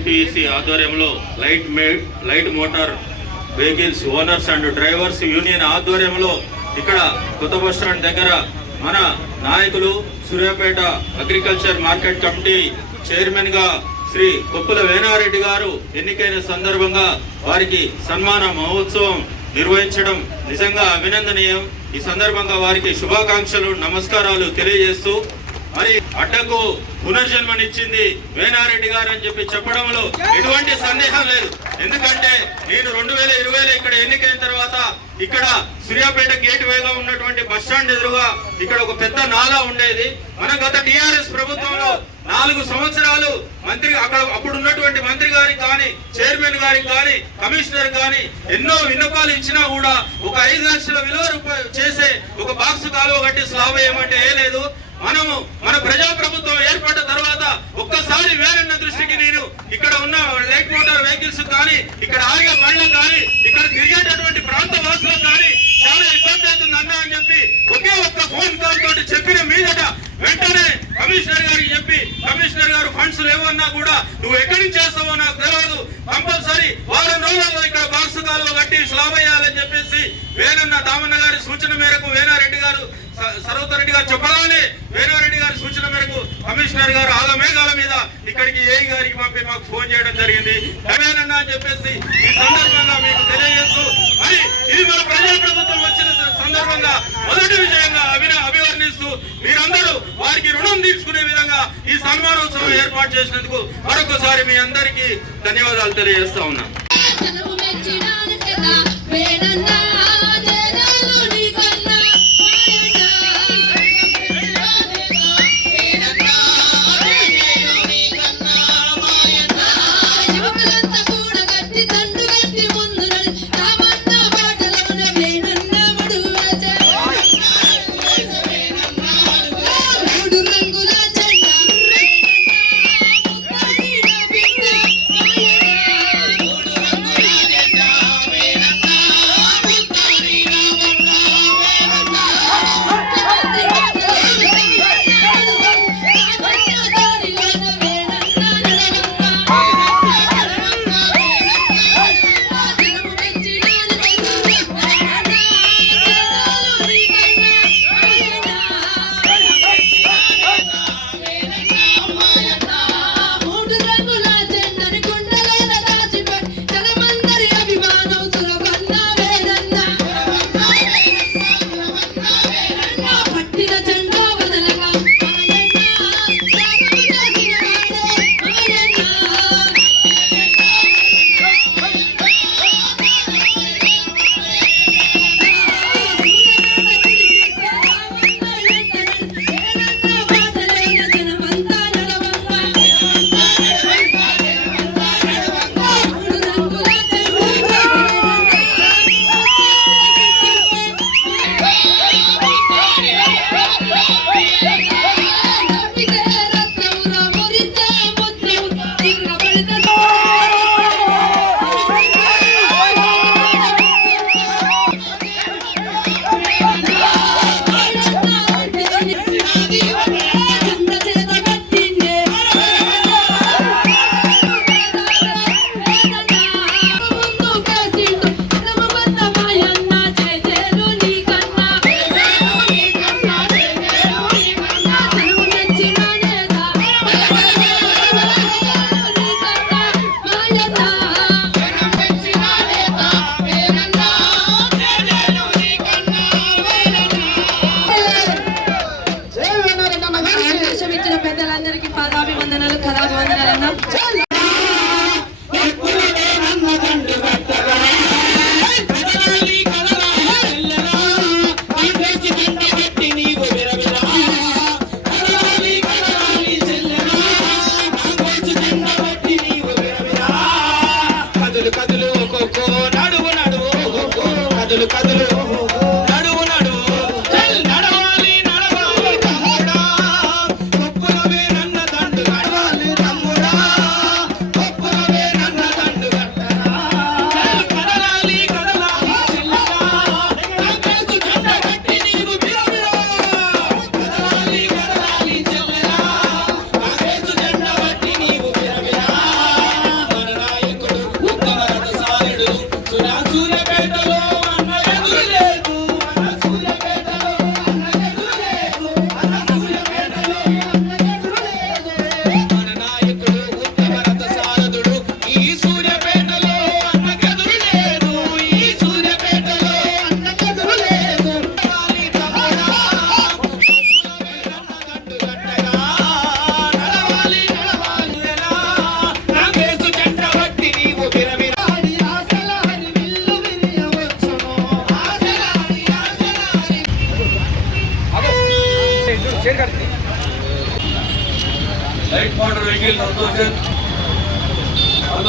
ఎన్టీఈసీ ఆధ్వర్యంలో light light motor vehicles owners and drivers union ఆధ్వర్యంలో ఇక్కడ కొత్త బస్ స్టాండ్ దగ్గర మన నాయకులు సూర్యాపేట అగ్రికల్చర్ మార్కెట్ కమిటీ చైర్మన్గా శ్రీ కొప్పుల వేణారెడ్డి గారు ఎన్నికైన సందర్భంగా వారికి సన్మాన మహోత్సవం నిర్వహించడం నిజంగా అభినందనీయం. ఈ సందర్భంగా వారికి శుభాకాంక్షలు నమస్కారాలు తెలియజేస్తూ మరి అడ్డకు పునర్జన్మనిచ్చింది వేనారెడ్డి గారు అని చెప్పి చెప్పడంలో ఎటువంటి సందేహం లేదు. ఎందుకంటే నేను రెండు వేల ఇరవైలో ఇక్కడ ఎన్నికైన తర్వాత ఇక్కడ సూర్యాపేట గేట్ వేగా ఉన్నటువంటి బస్ స్టాండ్ ఎదురుగా ఇక్కడ ఒక పెద్ద నాలా ఉండేది. మన గత టిఆర్ఎస్ ప్రభుత్వంలో నాలుగు సంవత్సరాలు మంత్రి అక్కడ అప్పుడు ఉన్నటువంటి మంత్రి గారికి కానీ చైర్మన్ గారికి కానీ కమిషనర్ కానీ ఎన్నో విన్నపాలు ఇచ్చినా కూడా ఒక ఐదు లక్షల విలువ చేసే ఒక బాక్స్ కాలువ కట్టి స్లాబ్ వేయమంటే వేయలేదు మనము మన ప్రజా ప్రభుత్వం ఏర్పడ్డ తర్వాత ఒక్కసారి వేరన్న దృష్టికి నేను ఇక్కడ ఉన్న లైట్ మోటార్ వెహికల్స్ కానీ ఇక్కడ ఆగే బండ్లకు కానీ ఇక్కడ తిరిగేటటువంటి ప్రాంత వాసులకు కానీ చాలా ఇబ్బంది అవుతుంది అన్న అని చెప్పి ఒకే ఒక్క ఫోన్ కాల్ తోటి చెప్పిన మీదట వెంటనే కమిషనర్ గారికి చెప్పి కమిషనర్ గారు ఫండ్స్ లేవన్నా కూడా నువ్వు ఎక్కడి నుంచి చేస్తావో నాకు తెలియదు కంపల్సరీ వారం రోజుల్లో ఇక్కడ బాక్స్ కట్టి స్లాబ్ అయ్యాలని చెప్పేసి వేరన్న దామన్న గారి సూచన మేరకు వేణారెడ్డి గారు స- రెడ్డి గారు చెప్పగానే వేణారెడ్డి గారి సూచన మేరకు కమిషనర్ గారు ఆగమేఘాల మీద ఇక్కడికి ఏ గారికి పంపి మాకు ఫోన్ చేయడం జరిగింది. ఏమేనన్నా అని చెప్పేసి ఈ సందర్భంగా తెలియజేస్తూ మరి ఇది మన ప్రజా ప్రభుత్వం వచ్చిన సందర్భంగా మొదటి విజయంగా అభిన అభివర్ణిస్తూ మీరందరూ వారికి రుణం తీసుకునే విధంగా ఈ సన్మానోత్సవం ఏర్పాటు చేసినందుకు మరొకసారి మీ అందరికీ ధన్యవాదాలు తెలియజేస్తా ఉన్నాను.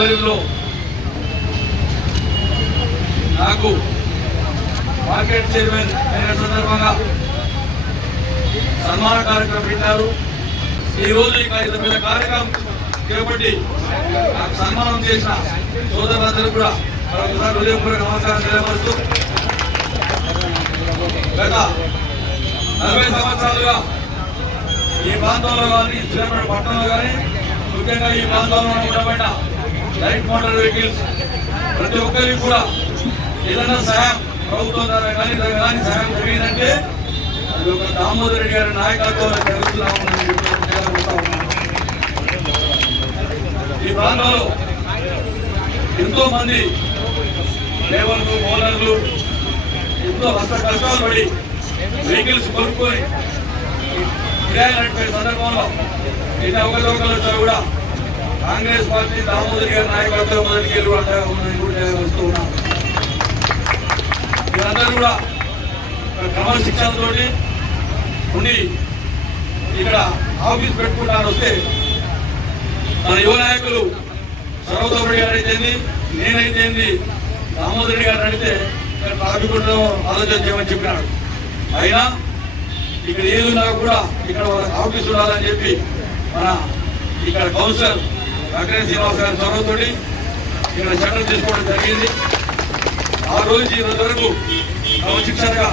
ఆధ్వర్యంలో నాకు మార్కెట్ చైర్మన్ అయిన సందర్భంగా సన్మాన కార్యక్రమం పెట్టారు. ఈరోజు ఈ కార్యక్రమం కార్యక్రమం చేపట్టి నాకు సన్మానం చేసిన సోదరులందరూ కూడా మరొకసారి హృదయపూర్వక నమస్కారం తెలియపరుస్తూ గత నలభై సంవత్సరాలుగా ఈ ప్రాంతంలో కానీ శ్రీరామపేట పట్టణంలో కానీ ముఖ్యంగా ఈ ప్రాంతంలో ఉండబడిన లైట్ మోటార్ వెహికల్స్ ప్రతి ఒక్కరికి కూడా ఏదైనా సహాయం ప్రభుత్వం ద్వారా కానీ ఇలా కానీ సహాయం జరిగిందంటే అది ఒక దామోదర్ రెడ్డి గారి నాయకత్వంలో జరుగుతున్నామని ఈ ప్రాంతంలో ఎంతో మంది లేబర్లు ఓనర్లు ఎంతో కష్ట కష్టాలు పడి వెహికల్స్ కొనుక్కొని కిరాయి నడిపే సందర్భంలో ఎన్ని అవకతవకలు వచ్చా కూడా. కాంగ్రెస్ పార్టీ దామోదర్ గారి నాయకత్వం మనకి కూడా అండగా ఉందని కూడా వస్తూ ఉన్నాం. మీరందరూ కూడా క్రమశిక్షణతో ఉండి ఇక్కడ ఆఫీస్ పెట్టుకుంటారు వస్తే మన యువ నాయకులు సర్వతోపడి గారు అయితేంది నేనైతేంది దామోదర్ రెడ్డి గారు అడిగితే ఇక్కడ ట్రాఫిక్ ఆలోచన చేయమని చెప్పినాడు. అయినా ఇక్కడ ఏది ఉన్నా కూడా ఇక్కడ వాళ్ళకి ఆఫీస్ ఉండాలని చెప్పి మన ఇక్కడ కౌన్సిలర్ వెంకటేశ్వర శ్రీనివాస్ గారి చొరవతో ఇక్కడ చట్టం తీసుకోవడం జరిగింది. ఆ రోజు ఈ రోజు వరకు క్రమశిక్షణగా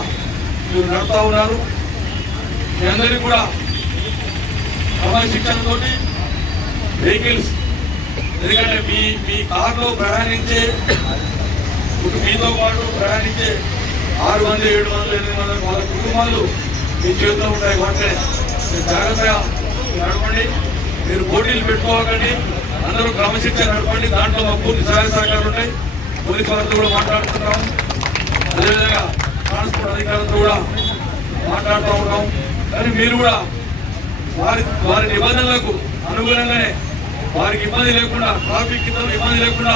మీరు నడుపుతా ఉన్నారు. మీ అందరికీ కూడా క్రమశిక్షణతో వెహికల్స్ ఎందుకంటే మీ మీ కార్లో ప్రయాణించే ఇప్పుడు మీతో పాటు ప్రయాణించే ఆరు మంది ఏడు మంది ఎనిమిది మంది వాళ్ళ కుటుంబాలు మీ చేతిలో ఉంటాయి. కాబట్టి మీరు జాగ్రత్తగా నడపండి మీరు పోటీలు పెట్టుకోకండి. అందరూ క్రమశిక్షణ నడపండి దాంట్లో మా పూర్తి సహాయ సహకారాలు ఉంటాయి. పోలీసు వారితో కూడా మాట్లాడుతున్నాం అదేవిధంగా ట్రాన్స్పోర్ట్ అధికారులతో కూడా మాట్లాడుతూ ఉంటాం. కానీ మీరు కూడా వారి వారి నిబంధనలకు అనుగుణంగానే వారికి ఇబ్బంది లేకుండా ట్రాఫిక్ కింద ఇబ్బంది లేకుండా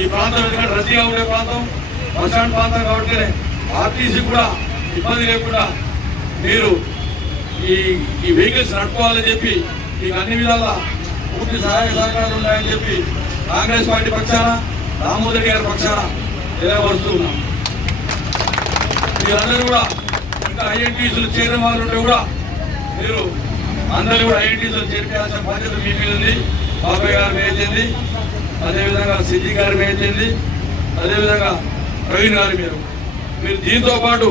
ఈ ప్రాంతం ఎందుకంటే రద్దీగా ఉండే ప్రాంతం బస్ స్టాండ్ ప్రాంతం కాబట్టి ఆర్టీసీ కూడా ఇబ్బంది లేకుండా మీరు ఈ ఈ వెహికల్స్ నడుపుకోవాలని చెప్పి మీకు అన్ని విధాల పూర్తి సహాయ సహకారాలు ఉన్నాయని చెప్పి కాంగ్రెస్ పార్టీ పక్షాన దామోదర్ గారి పక్షాన తెలియపరుస్తూ ఉన్నాం. మీరందరూ కూడా ఇంకా ఐఎన్టీసీలు చేరిన వాళ్ళు ఉంటే కూడా మీరు అందరూ కూడా ఐఎన్టీసీలు చేర్పాల్సిన బాధ్యత మీ మీద ఉంది. బాబాయ్ గారు మేచింది అదేవిధంగా సిద్ధి గారు మేచింది అదేవిధంగా ప్రవీణ్ గారు మీరు మీరు దీంతో పాటు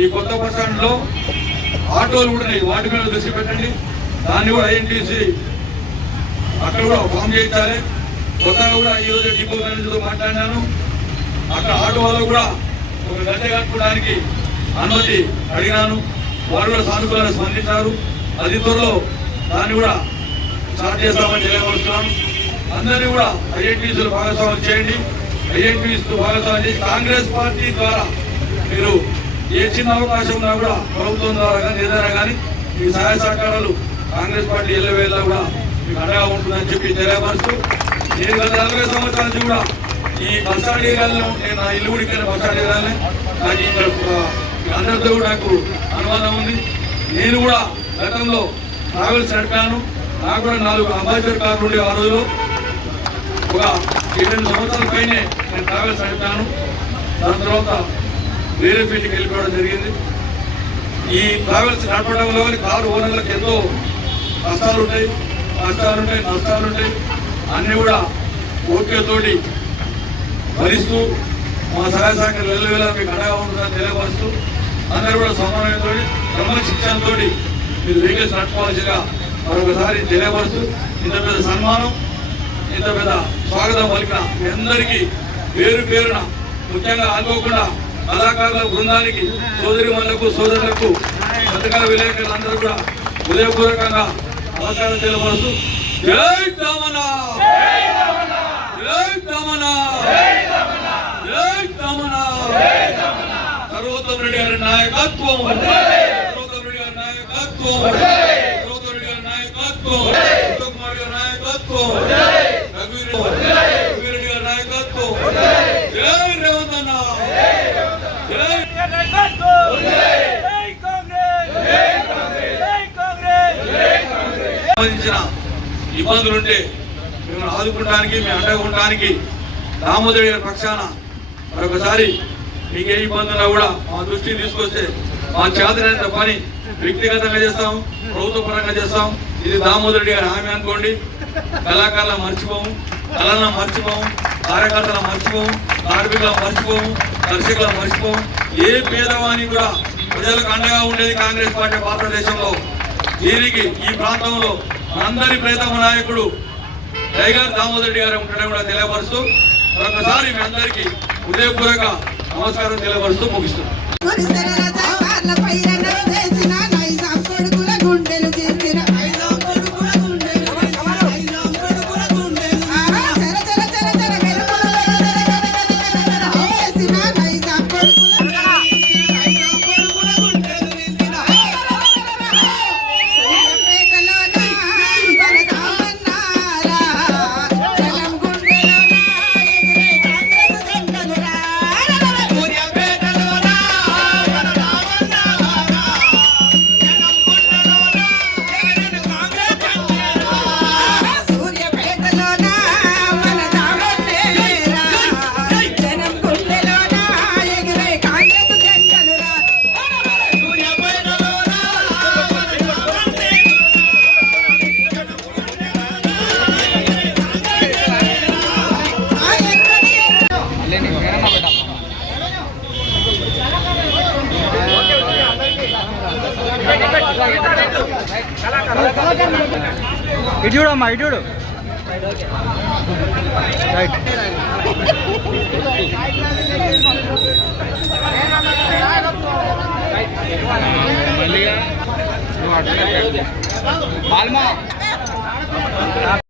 ఈ కొత్త బస్ స్టాండ్లో ఆటోలు కూడా ఉన్నాయి. వాటి మీద దృష్టి పెట్టండి. దాన్ని కూడా ఐఎన్టీసీ అక్కడ కూడా ఫామ్ చేయించాలి. కొత్తగా కూడా ఈ రోజు డిపో మేనేజర్తో మాట్లాడినాను. అక్కడ ఆటో వాళ్ళు కూడా ఒక గంట కట్టుకోవడానికి అనుమతి అడిగినాను. వారు కూడా సానుకూలంగా స్పందించారు. అది త్వరలో దాన్ని కూడా స్టార్ట్ చేస్తామని తెలియపరుస్తున్నాను అందరినీ కూడా ఐఎన్టీసీలు భాగస్వామ్యం చేయండి. ఐఎన్టీసీతో భాగస్వామ్యం చేసి కాంగ్రెస్ పార్టీ ద్వారా మీరు ఏ చిన్న అవకాశం ఉన్నా కూడా ప్రభుత్వం ద్వారా కానీ ఏదైనా కానీ మీ సహాయ సహకారాలు కాంగ్రెస్ పార్టీ ఎల్లవేళ్ళ కూడా అండగా ఉంటుందని చెప్పి తెలియపరుస్తూ నేను గత నలభై సంవత్సరాల నుంచి కూడా ఈ బస్టాండ్ ఏరియాలో నేను నా ఇల్లు కూడా ఇక్కడ బస్టాండ్ నాకు ఇక్కడ అందరితో కూడా నాకు అనుబంధం ఉంది. నేను కూడా గతంలో ట్రావెల్స్ నడిపాను. నాకు కూడా నాలుగు అంబాసిడర్ కార్లు ఉండే ఆ రోజులో. ఒక ఏడు సంవత్సరాల పైనే నేను ట్రావెల్స్ నడిపాను. దాని తర్వాత వేరే ఫీల్డ్కి వెళ్ళిపోవడం జరిగింది. ఈ ట్రావెల్స్ నడపడంలో కారు ఓనర్లకు ఎంతో కష్టాలు ఉంటాయి. కష్టాలు ఉంటాయి నష్టాలు ఉంటాయి అన్నీ కూడా ఓపికతోటి భరిస్తూ మా సహాయ సహకారం వెళ్ళవేళ మీకు అండగా ఉంటుందని తెలియపరుస్తూ అందరూ కూడా సమన్వయంతో క్రమశిక్షణతో మీరు వెహికల్స్ నడుపుకోవాల్సిందిగా మరొకసారి తెలియపరుస్తూ ఇంత పెద్ద సన్మానం ఇంత పెద్ద స్వాగతం పలికిన మీ అందరికీ పేరు పేరున ముఖ్యంగా అనుకోకుండా కళాకారుల బృందానికి సోదరి మనులకు సోదరులకు పత్రికా విలేకరులందరూ కూడా హృదయపూర్వకంగా నమస్కారం తెలియపరుస్తూ జై తమన జై తమన జై తమన సర్వోత్తమ రెడ్డి గారి నాయకత్వం! సర్వోత్తమ రెడ్డి గారి నాయకత్వం సర్వోత్తమ రెడ్డి గారి నాయకత్వం ఉత్తమ్ కుమార్ గారి నాయకత్వం రఘువీర్ రఘువీర్ రెడ్డి గారి నాయకత్వం జై రేవంత్ అన్న జై సంబంధించిన ఇబ్బందులుంటే మిమ్మల్ని ఆదుకుంటానికి మీ అండగా ఉండడానికి దామోదరి పక్షాన మరొకసారి మీకు ఏ ఇబ్బంది కూడా మా దృష్టికి తీసుకొస్తే మా చేతనైన పని వ్యక్తిగతంగా చేస్తాం ప్రభుత్వ పరంగా చేస్తాం ఇది దామోదరుడి గారి హామీ అనుకోండి. కళాకారుల మర్చిపోము కళలను మర్చిపోము కార్యకర్తల మర్చిపోము కార్మికుల మర్చిపోము దర్శకుల మర్చిపోము. ఏ పేదవాణి కూడా ప్రజలకు అండగా ఉండేది కాంగ్రెస్ పార్టీ భారతదేశంలో. దీనికి ఈ ప్రాంతంలో అందరి ప్రేతమ నాయకుడు టైగర్ దామోదర్ రెడ్డి గారు ఉండడం కూడా తెలియపరుస్తూ మరొకసారి మీ అందరికీ హృదయపూర్వక నమస్కారం తెలియపరుస్తూ ముగిస్తున్నాను ఇటు చూడమ్మా ఇటు చూడు. రైట్ మళ్ళీ